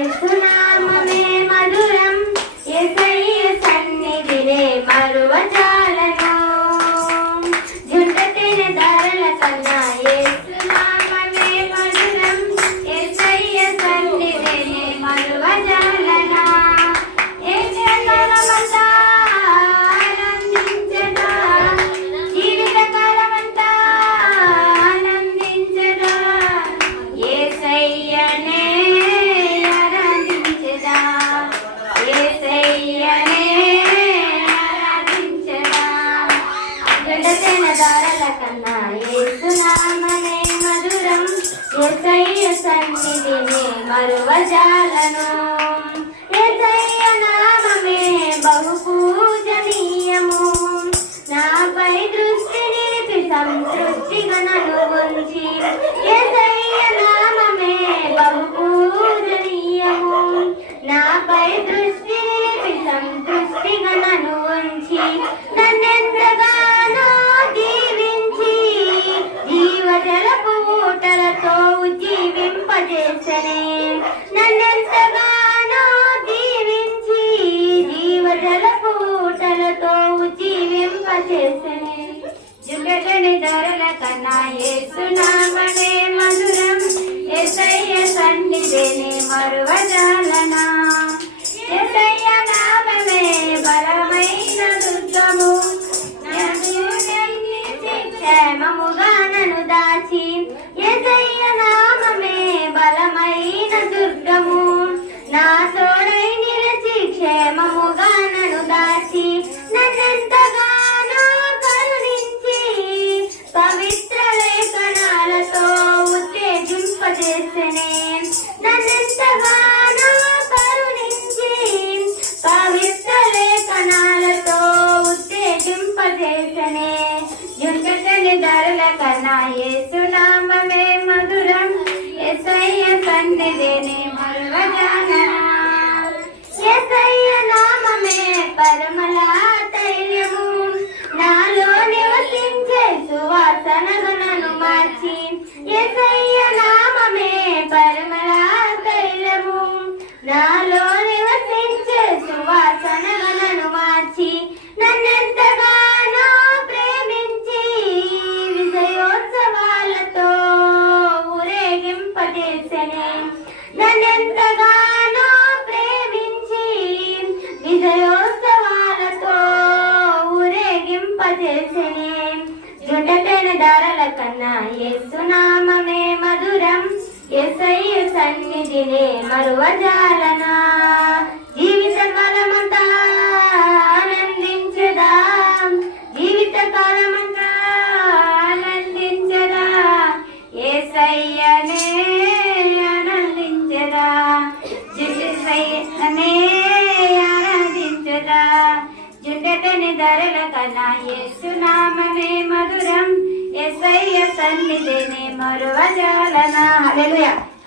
యేసునామమే మధురం యేసయ్య సన్నిధినే మరువజాలను జుంటతెన ధరల కన్నా యేసునామమే మధురం యేసయ్య సన్నిధినే మరువజాలనా ఏకకాలమంతా ఆనందించదా జీవితకాలమంతా ఆనందించదా యేసయ్యనే కన్నా యేసునామమే మధురం యేసయ్య సన్నిధినే మరువజాలను యేసయ్య నామమే బహు పూజనీయము నాపై దృష్టి నిలిపి సంతృప్తిగా నన్ను ఉంచి యేసయ్య నామమే బహు పూజనీయము నాపై దృష్టి నిలిపి సంతృప్తిగా నన్ను ఉంచి నన్నెంతగానో జీవజలపు ఊటలతో జీవింపజేసనే నన్నెంతగానో దీవించి జీవజలపు ఊటలతో జీవింపజేసనే జుగటని ధరల కన్నా యేసునామమే మధురం యేసయ్య సన్నిధినే మరువజాలనా యేసయ్య నామమే బలమైన దుర్గము క్షేమముగా నన్ను దాచి యేసయ్య నామమే బలమైన దుర్గము నా తోడై నిలిచి క్షేమముగా నన్ను దాచి నన్నెంతగానో కరుణించి పవిత్ర లేఖనాలతో ఉత్తేజింపజేసెనే నన్నెంతగానో కరుణించి పవిత్ర లేఖనాలతో ఉత్తేజింపజేసెనే జుంటతెని ధరల కన్నా యేసునామమే మధురం యేసయ్య సన్నిధినే మరువజాలనా యేసయ్య నామమే పరిమళ తైలము నాలో నివసించే సువాసనగా నన్ను మార్చి యేసయ్య నామమే పరిమళ తైలము నాలో నివసించే సువాసనగా నన్ను మార్చి నన్నెంతగానో ప్రేమించి విజయోత్సవాలతో ఊరేగింపజేసెనే నన్నెంతగానో ప్రేమించి విజయోత్సవాలతో ఊరేగింపజేసెనే జుంటతెన ధరల కన్నా యేసునామమే మధురం యేసయ్య సన్నిధినే మరువజాలనా జీవితకాలమంతా ఆనందించదా జీవితకాలమంతా ఆనందించదా యేసయ్యనే ఆనందించదా యేసయ్యనే ఆనందించదా జుంటతెని ధరల కన్నా యేసునామమే మధురం యేసయ్య సన్నిధినే మరువజాలనా హల్లెలూయా.